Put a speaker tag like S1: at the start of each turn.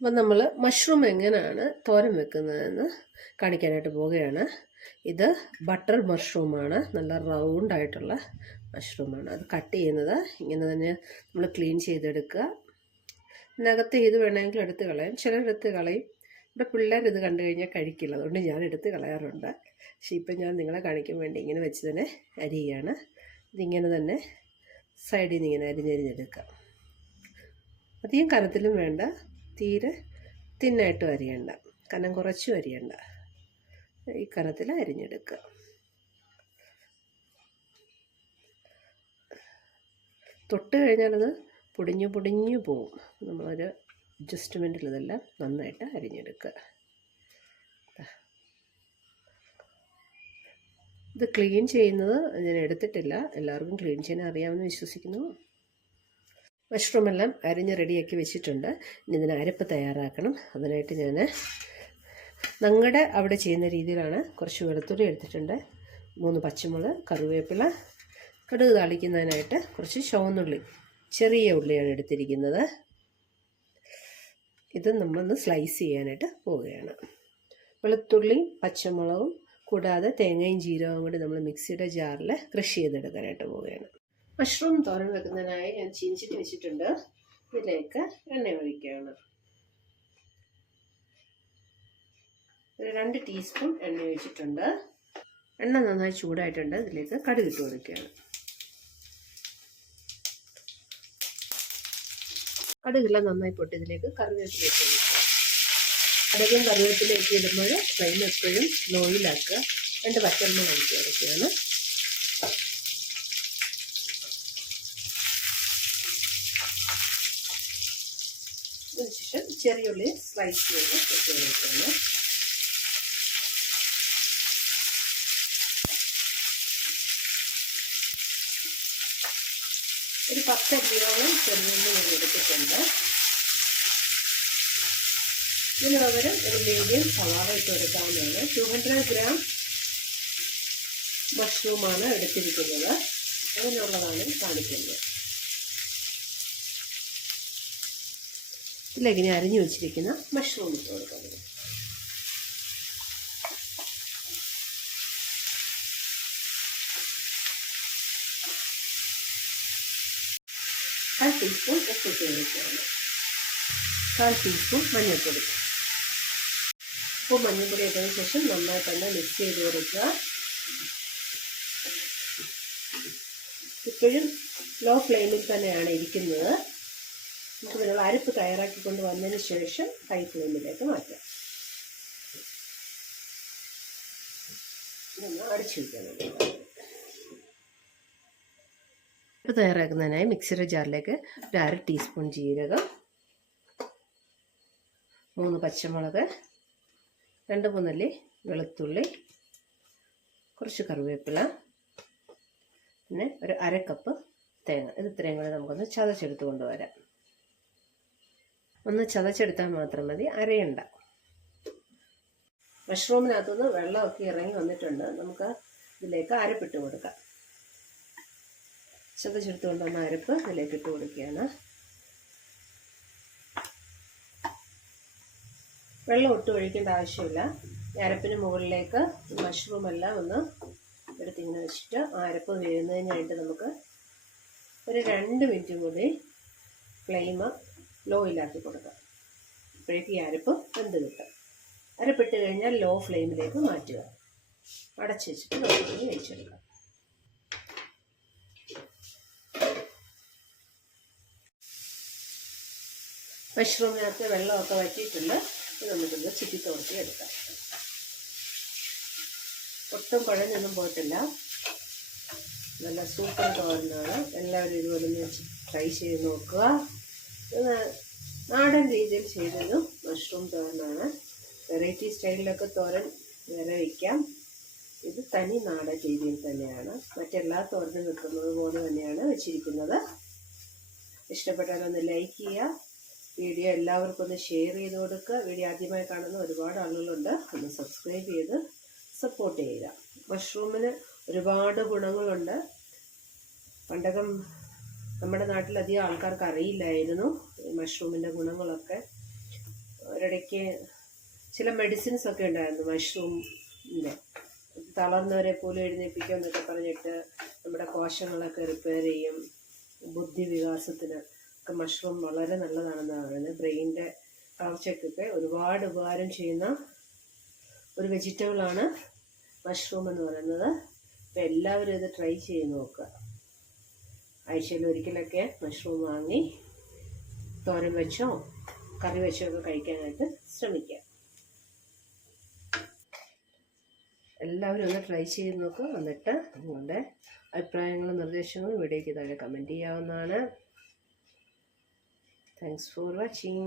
S1: അപ്പം നമ്മൾ മഷ്റൂം എങ്ങനെയാണ് തോരൻ വെക്കുന്നതെന്ന് കാണിക്കാനായിട്ട് പോവുകയാണ്. ഇത് ബട്ടർ മഷ്റൂമാണ് നല്ല റൗണ്ടായിട്ടുള്ള മഷ്റൂമാണ് അത് കട്ട് ചെയ്യുന്നത്. ഇങ്ങനെ തന്നെ നമ്മൾ ക്ലീൻ ചെയ്തെടുക്കുക. ഇതിനകത്ത് ഇത് വേണമെങ്കിൽ എടുത്ത് കളയാം. ചിലരെടുത്ത് കളയും. ഇവിടെ പിള്ളേർ ഇത് കണ്ടു കഴിഞ്ഞാൽ കഴിക്കില്ല. അതുകൊണ്ട് ഞാൻ എടുത്ത് കളയാറുണ്ട്. പക്ഷേ ഇപ്പം ഞാൻ നിങ്ങളെ കാണിക്കാൻ വേണ്ടി ഇങ്ങനെ വെച്ച് തന്നെ അരിയാണ് ഇതിങ്ങനെ തന്നെ സൈഡിൽ നിന്ന് ഇങ്ങനെ അരിഞ്ഞരിഞ്ഞെടുക്കുക. അധികം കനത്തിലും വേണ്ട. തീരെ തിന്നായിട്ടും അരിയണ്ട കനം കുറച്ചും അരിയണ്ട ഈ കനത്തിൽ അരിഞ്ഞെടുക്കുക. തൊട്ട് കഴിഞ്ഞാലത് പൊടിഞ്ഞു പൊടിഞ്ഞു പോവും. നമ്മളൊരു അഡ്ജസ്റ്റ്മെന്റിൽ ഇതെല്ലാം നന്നായിട്ട് അരിഞ്ഞെടുക്കുക. ഇത് ക്ലീൻ ചെയ്യുന്നത് ഞാൻ എടുത്തിട്ടില്ല. എല്ലാവർക്കും ക്ലീൻ ചെയ്യാൻ അറിയാമെന്ന് വിശ്വസിക്കുന്നു. മഷ്റൂം എല്ലാം അരിഞ്ഞ് റെഡിയാക്കി വെച്ചിട്ടുണ്ട്. ഇനി ഇതിന് അരപ്പ് തയ്യാറാക്കണം. അതിനായിട്ട് ഞാൻ ഞങ്ങളുടെ അവിടെ ചെയ്യുന്ന രീതിയിലാണ് കുറച്ച് വെളുത്തുള്ളി എടുത്തിട്ടുണ്ട്. മൂന്ന് പച്ചമുളക് കറിവേപ്പില കടുക് താളിക്കുന്നതിനായിട്ട് കുറച്ച് ചുവന്നുള്ളി ചെറിയ ഉള്ളിയാണ് എടുത്തിരിക്കുന്നത്. ഇത് നമ്മളൊന്ന് സ്ലൈസ് ചെയ്യാനായിട്ട് പോവുകയാണ്. വെളുത്തുള്ളിയും പച്ചമുളകും കൂടാതെ തേങ്ങയും ജീരകവും കൂടി നമ്മൾ മിക്സിയുടെ ജാറിൽ കൃഷി ചെയ്തെടുക്കാനായിട്ട് പോവുകയാണ്. മഷ്റൂം തോരൻ വെക്കുന്നതിനായി ഞാൻ ചീനിച്ചിട്ട് വെച്ചിട്ടുണ്ട്. ഇതിലേക്ക് എണ്ണ ഒഴിക്കുകയാണ്. ഒരു രണ്ട് ടീസ്പൂൺ എണ്ണ ഒഴിച്ചിട്ടുണ്ട്. എണ്ണ നന്നായി ചൂടായിട്ടുണ്ട്. ഇതിലേക്ക് കടുക് ഇട്ട് കൊടുക്കുകയാണ്. കടുകെല്ലാം നന്നായി പൊട്ടി ഇതിലേക്ക് കറിവേപ്പില ഇട്ട് കൊടുക്കുക. കടുകും കറിവേപ്പിലയൊക്കെ ഇടുമ്പോൾ ഫ്ലെയിം എപ്പോഴും ലോയിലാക്കുക രണ്ട് പച്ചമുളക് ഒഴിച്ച് കൊടുക്കുകയാണ്. അതിനുശേഷം ചെറിയുള്ളി സ്ലൈസ് ചെയ്ത് ഇട്ട് കൊടുക്കുകയാണ് ഒരു പത്തടിയോളം ചെറുതുള്ളി ഞാൻ എടുത്തിട്ടുണ്ട്. ഇതിന് പകരം ഒരു മീഡിയം സവാള ഇട്ട് എടുക്കാവുന്നതാണ്. ടു ഹൺഡ്രഡ് ഗ്രാം മഷ്റൂമാണ് എടുത്തിരിക്കുന്നത്. അതിനുള്ളതാണ് കാണിക്കുന്നത്. ഇതിലേക്ക് അരിഞ്ഞു വെച്ചിരിക്കുന്ന മഷ്റൂം ഇട്ട് കൊടുക്കുന്നത് കാൽ ടീസ്പൂൺ ഉപ്പ് ഇട്ട് കൊടുക്കുകയാണ് കാൽ ടീസ്പൂൺ മഞ്ഞൾപ്പൊടി. ഉപ്പും മഞ്ഞൾപ്പൊടി ഇട്ടതിന് ശേഷം നന്നായി തന്നെ മിക്സ് ചെയ്ത് കൊടുക്കുക. ഇപ്പോഴും ലോ ഫ്ലെയിമിൽ തന്നെയാണ് ഇരിക്കുന്നത്. നമുക്ക് അരിപ്പ് അരപ്പ് തയ്യാറാക്കിക്കൊണ്ട് വന്നതിന് ശേഷം ഹൈ ഫ്ലെയിമിലേക്ക് മാറ്റാം. അടിച്ചു തയ്യാറാക്കുന്നതിനായി മിക്സിയുടെ ജാറിലേക്ക് ഒരു അര ടീസ്പൂൺ ജീരകം മൂന്ന് പച്ചമുളക് രണ്ട് മൂന്നല്ലി വെളുത്തുള്ളി കുറച്ച് കറിവേപ്പില പിന്നെ ഒരു അര കപ്പ് തേങ്ങ. ഇത് ഇത്രയും കൂടെ നമുക്കൊന്ന് ചതച്ചെടുത്ത് കൊണ്ടുവരാം. ഒന്ന് ചതച്ചെടുത്താൽ മാത്രം മതി. അരയണ്ട. മഷ്റൂമിനകത്തുനിന്ന് വെള്ളമൊക്കെ ഇറങ്ങി വന്നിട്ടുണ്ട്. നമുക്ക് ഇതിലേക്ക് അരപ്പിട്ട് കൊടുക്കാം. ചതച്ചെടുത്തുകൊണ്ട് വന്ന അരപ്പ് ഇതിലേക്ക് ഇട്ട് കൊടുക്കുകയാണ്. വെള്ളം ഒട്ടും ഒഴിക്കേണ്ട ആവശ്യമില്ല. അരപ്പിന് മുകളിലേക്ക് മഷ്റൂം എല്ലാം ഒന്ന് എടുത്തിങ്ങനെ വെച്ചിട്ട് ആ അരപ്പ് വീഴുന്നതിനായിട്ട് നമുക്ക് ഒരു രണ്ട് മിനിറ്റ് കൂടി ഫ്ലെയിം ലോയിലാക്കി കൊടുക്കാം അപ്പോഴേക്ക് ഈ അരപ്പ് വെന്ത് കിട്ടും. അരപ്പിട്ട് കഴിഞ്ഞാൽ ലോ ഫ്ലെയിമിലേക്ക് മാറ്റുക. അടച്ചു വെച്ചിട്ട് നമുക്ക് വേവിച്ചെടുക്കാം മഷ്റൂമിനകത്ത് വെള്ളമൊക്കെ വറ്റിയിട്ടുണ്ട്. ഇത് നമുക്കൊന്ന് ചിറ്റി തോർത്തി എടുക്കാം. ഒട്ടും കുഴഞ്ഞൊന്നും പോയിട്ടില്ല. നല്ല സൂപ്പർ തോരനാണ്. എല്ലാവരും ഇതുപോലെ ഒന്ന് ട്രൈ ചെയ്ത് നോക്കുക. നാടൻ രീതിയിൽ ചെയ്തത് മഷ്റൂം തോരനാണ്. വെറൈറ്റി സ്റ്റൈലിലൊക്കെ തോരൻ വേറെ വയ്ക്കാം ഇത് തനി നാടൻ രീതിയിൽ തന്നെയാണ്. മറ്റെല്ലാ തോരനും വെക്കുന്നത് പോലെ തന്നെയാണ് വെച്ചിരിക്കുന്നത്. ഇഷ്ടപ്പെട്ടാലൊന്ന് ലൈക്ക് ചെയ്യുക. വീഡിയോ എല്ലാവർക്കും ഒന്ന് ഷെയർ ചെയ്ത് കൊടുക്കുക. വീഡിയോ ആദ്യമായി കാണുന്ന ഒരുപാട് ആളുകളുണ്ട്. ഒന്ന് സബ്സ്ക്രൈബ് ചെയ്ത് സപ്പോർട്ട് ചെയ്യുക. മഷ്റൂമിന് ഒരുപാട് ഗുണങ്ങളുണ്ട്. പണ്ടകം നമ്മുടെ നാട്ടിലധികം ആൾക്കാർക്ക് അറിയില്ലായിരുന്നു മഷ്റൂമിന്റെ ഗുണങ്ങളൊക്കെ. ഒരിടയ്ക്ക് ചില മെഡിസിൻസ് ഒക്കെ ഉണ്ടായിരുന്നു മഷ്റൂമിന്റെ. തളർന്നവരെ പോലും എഴുന്നേപ്പിക്കുക എന്നൊക്കെ പറഞ്ഞിട്ട് നമ്മുടെ കോശങ്ങളൊക്കെ റിപ്പയർ ചെയ്യും. ബുദ്ധി വികാസത്തിന് ഒക്കെ മഷ്റൂം വളരെ നല്ലതാണെന്നാണ് പറയുന്നത്. ബ്രെയിനിന്റെ വളർച്ചയ്ക്കൊക്കെ ഒരുപാട് ഉപകാരം ചെയ്യുന്ന ഒരു വെജിറ്റബിളാണ് മഷ്റൂം എന്ന് പറയുന്നത്. അപ്പോൾ എല്ലാവരും ഇത് ട്രൈ ചെയ്ത് നോക്കുക. ആഴ്ചയിൽ ഒരിക്കലൊക്കെ മഷ്റൂം വാങ്ങി തോരൻ വെച്ചോ കറി വെച്ചോ ഒക്കെ കഴിക്കാനായിട്ട് ശ്രമിക്കുക എല്ലാവരും ഒന്ന് ട്രൈ ചെയ്ത് നോക്കുക എന്നിട്ട് നിങ്ങളുടെ അഭിപ്രായങ്ങളും നിർദ്ദേശങ്ങളും വീഡിയോയ്ക്ക് താഴെ കമന്റ് ചെയ്യാവുന്നതാണ്. Thanks for watching